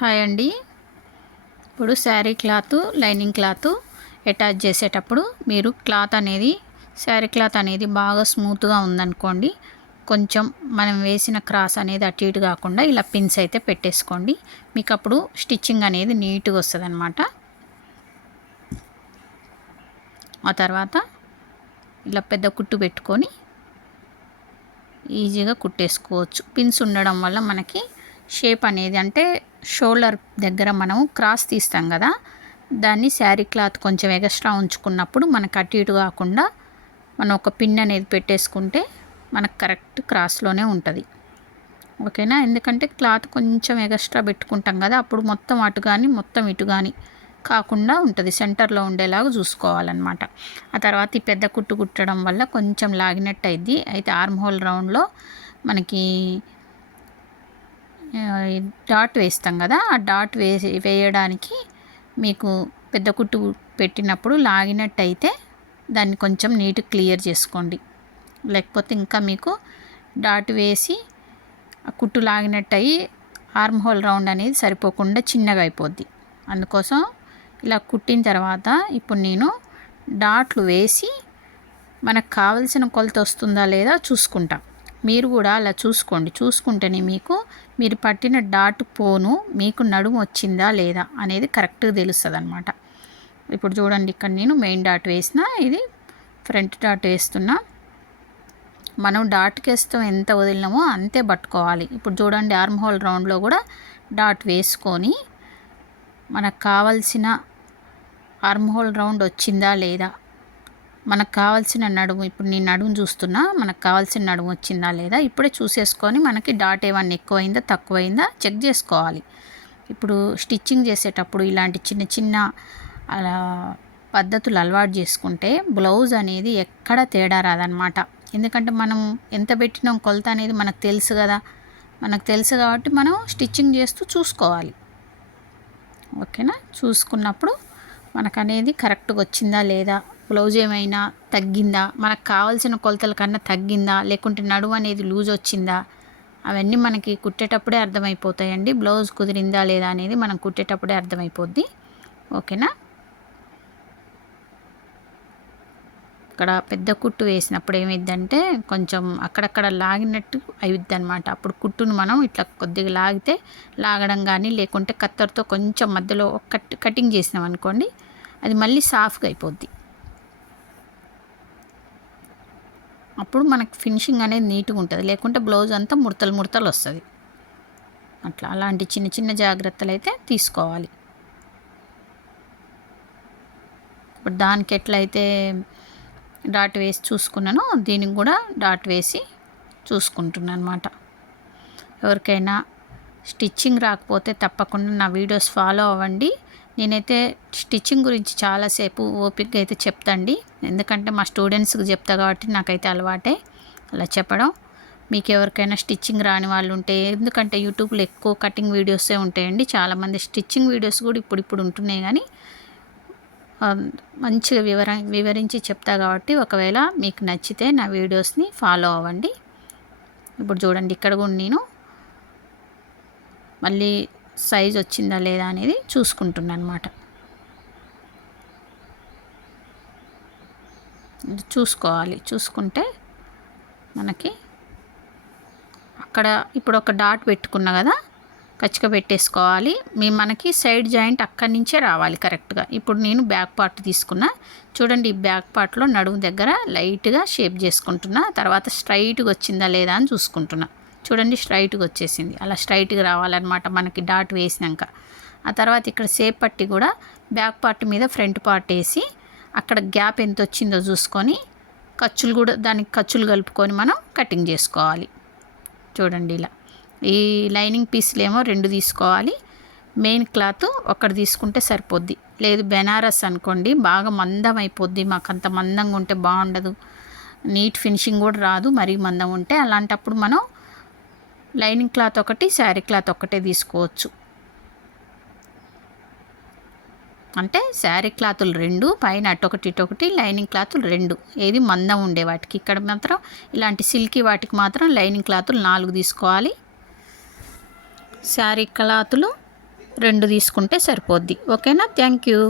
Hi అండి. ఇప్పుడు sari cloth lining cloth attach చేసేటప్పుడు మీరు శారీ క్లాత్ అనేది బాగా స్మూత్గా ఉందనుకోండి, కొంచెం మనం వేసిన క్రాస్ అనేది అటు ఇటు కాకుండా ఇలా పిన్స్ అయితే పెట్టేసుకోండి. మీకు అప్పుడు స్టిచ్చింగ్ అనేది నీట్గా వస్తుంది అన్నమాట. ఆ తర్వాత ఇలా పెద్ద కుట్టు పెట్టుకొని ఈజీగా కుట్టేసుకోవచ్చు. పిన్స్ ఉండడం వల్ల మనకి షేప్ అనేది, అంటే షోల్డర్ దగ్గర మనం క్రాస్ తీస్తాం కదా, దాన్ని శారీ క్లాత్ కొంచెం ఎక్స్ట్రా ఉంచుకున్నప్పుడు మనకు అటు ఇటు కాకుండా మనం ఒక పిన్ అనేది పెట్టేసుకుంటే మనకు కరెక్ట్ క్రాస్లోనే ఉంటుంది. ఓకేనా? ఎందుకంటే క్లాత్ కొంచెం ఎక్స్ట్రా పెట్టుకుంటాం కదా, అప్పుడు మొత్తం అటు కానీ మొత్తం ఇటు కానీ కాకుండా ఉంటుంది, సెంటర్లో ఉండేలాగా చూసుకోవాలన్నమాట. ఆ తర్వాత ఈ పెద్ద కుట్టు కుట్టడం వల్ల కొంచెం లాగినట్టు అయింది. అయితే ఆర్మ్ హోల్ రౌండ్లో మనకి డాట్ వేస్తాం కదా, ఆ డాట్ వేయడానికి మీకు పెద్ద కుట్టు పెట్టినప్పుడు లాగినట్టు అయితే దాన్ని కొంచెం నీట్గా క్లియర్ చేసుకోండి. లేకపోతే ఇంకా మీకు డాట్ వేసి ఆ కుట్టు లాగినట్టు అయ్యి ఆర్మ్ హోల్ రౌండ్ అనేది సరిపోకుండా చిన్నగా అయిపోద్ది. అందుకోసం ఇలా కుట్టిన తర్వాత ఇప్పుడు నేను డాట్లు వేసి మనకు కావలసిన కొలత వస్తుందా లేదా చూసుకుంటా. మీరు కూడా అలా చూసుకుంటేనే మీరు పట్టిన డాట్ పోను మీకు నడుము వచ్చిందా లేదా అనేది కరెక్ట్గా తెలుస్తుంది అన్నమాట. ఇప్పుడు చూడండి, ఇక్కడ నేను మెయిన్ డాట్ వేసిన, ఇది ఫ్రంట్ డాట్ వేస్తున్నా. మనం డాట్కి వేస్తాం, ఎంత వదిలినామో అంతే పట్టుకోవాలి. ఇప్పుడు చూడండి, ఆర్మ్ హోల్ రౌండ్లో కూడా డాట్ వేసుకొని మనకు కావాల్సిన ఆర్మ్ హోల్ రౌండ్ వచ్చిందా లేదా, మనకు కావాల్సిన నడుము, ఇప్పుడు నేను నడుము చూస్తున్నా, మనకు కావాల్సిన నడుము వచ్చిందా లేదా ఇప్పుడే చూసేసుకొని మనకి డాట్ ఏమన్నా ఎక్కువైందా తక్కువైందా చెక్ చేసుకోవాలి. ఇప్పుడు స్టిచ్చింగ్ చేసేటప్పుడు ఇలాంటి చిన్న చిన్న అలా పద్ధతులు అలవాటు చేసుకుంటే బ్లౌజ్ అనేది ఎక్కడ తేడా రాదనమాట. ఎందుకంటే మనం ఎంత పెట్టినాం కొలత అనేది మనకు తెలుసు కదా, మనకు తెలుసు కాబట్టి మనం స్టిచ్చింగ్ చేస్తూ చూసుకోవాలి. ఓకేనా? చూసుకున్నప్పుడు మనకు అనేది కరెక్ట్గా వచ్చిందా లేదా, బ్లౌజ్ ఏమైనా తగ్గిందా, మనకు కావాల్సిన కొలతల కన్నా తగ్గిందా, లేకుంటే నడుము అనేది లూజ్ వచ్చిందా, అవన్నీ మనకి కుట్టేటప్పుడే అర్థమైపోతాయండి. బ్లౌజ్ కుదిరిందా లేదా అనేది మనం కుట్టేటప్పుడే అర్థమైపోద్ది. ఓకేనా? ఇక్కడ పెద్ద కుట్టు వేసినప్పుడు ఏమైందంటే కొంచెం అక్కడక్కడ లాగినట్టు అయిద్ది అనమాట. అప్పుడు కుట్టును మనం ఇట్లా కొద్దిగా లాగడం కానీ, లేకుంటే కత్తెరతో కొంచెం మధ్యలో కటింగ్ చేసినాం అనుకోండి, అది మళ్ళీ సాఫ్ట్గా అయిపోద్ది. అప్పుడు మనకు ఫినిషింగ్ అనేది నీట్గా ఉంటుంది. లేకుంటే బ్లౌజ్ అంతా ముడతలు వస్తుంది. అలాంటి చిన్న చిన్న జాగ్రత్తలు అయితే తీసుకోవాలి. ఇప్పుడు దానికి ఎట్లయితే డాట్ వేసి చూసుకున్నానో దీనికి కూడా డాట్ వేసి చూసుకుంటున్నాను అనమాట. ఎవరికైనా స్టిచ్చింగ్ రాకపోతే తప్పకుండా నా వీడియోస్ ఫాలో అవ్వండి. నేనైతే స్టిచ్చింగ్ గురించి చాలాసేపు ఓపికగా అయితే చెప్తాండి, ఎందుకంటే మా స్టూడెంట్స్కి చెప్తా కాబట్టి నాకైతే అలవాటే అలా చెప్పడం. మీకు ఎవరికైనా స్టిచ్చింగ్ రాని వాళ్ళు ఉంటే, ఎందుకంటే యూట్యూబ్లో ఎక్కువ కటింగ్ వీడియోసే ఉంటాయండి, చాలామంది స్టిచ్చింగ్ వీడియోస్ కూడా ఇప్పుడు ఉంటున్నాయి, కానీ మంచిగా వివరించి చెప్తా కాబట్టి ఒకవేళ మీకు నచ్చితే నా వీడియోస్ని ఫాలో అవ్వండి. ఇప్పుడు చూడండి, ఇక్కడ కూడా నేను మళ్ళీ సైజ్ వచ్చిందా లేదా అనేది చూసుకుంటున్నాను అనమాట. చూసుకోవాలి. చూసుకుంటే మనకి అక్కడ ఇప్పుడు ఒక డాట్ పెట్టుకున్నా కదా, కచ్చిగా పెట్టేసుకోవాలి. మనకి సైడ్ జాయింట్ అక్కడి నుంచే రావాలి కరెక్ట్గా. ఇప్పుడు నేను బ్యాక్ పార్ట్ తీసుకున్నా, చూడండి, ఈ బ్యాక్ పార్ట్లో నడుము దగ్గర లైట్గా షేప్ చేసుకుంటున్నా. తర్వాత స్ట్రైట్గా వచ్చిందా లేదా అని చూసుకుంటున్నా. చూడండి, స్ట్రైట్గా వచ్చేసింది. అలా స్ట్రైట్గా రావాలన్నమాట మనకి డాట్ వేసినాక. ఆ తర్వాత ఇక్కడ షేప్ పట్టి కూడా బ్యాక్ పార్ట్ మీద ఫ్రంట్ పార్ట్ వేసి అక్కడ గ్యాప్ ఎంత వచ్చిందో చూసుకొని ఖర్చులు కూడా దానికి ఖర్చులు కలుపుకొని మనం కటింగ్ చేసుకోవాలి. చూడండి, ఇలా ఈ లైనింగ్ పీస్లు ఏమో 2 తీసుకోవాలి, మెయిన్ క్లాత్ ఒకటి తీసుకుంటే సరిపోద్ది. లేదు బెనారస్ అనుకోండి, బాగా మందం అయిపోద్ది, మాకు అంత మందంగా ఉంటే బాగుండదు, నీట్ ఫినిషింగ్ కూడా రాదు మరీ మందం ఉంటే. అలాంటప్పుడు మనం లైనింగ్ క్లాత్ ఒకటి, శారీ క్లాత్ ఒకటే తీసుకోవచ్చు. అంటే శారీ క్లాతులు 2, పైన అటొకటి ఇటొకటి, లైనింగ్ క్లాతులు 2, ఏది మందం ఉండే వాటికి. ఇక్కడ మాత్రం ఇలాంటి సిల్కీ వాటికి మాత్రం లైనింగ్ క్లాతులు 4 తీసుకోవాలి, శారీ క్లాతులు 2 తీసుకుంటే సరిపోద్ది. ఓకేనా? Thank you.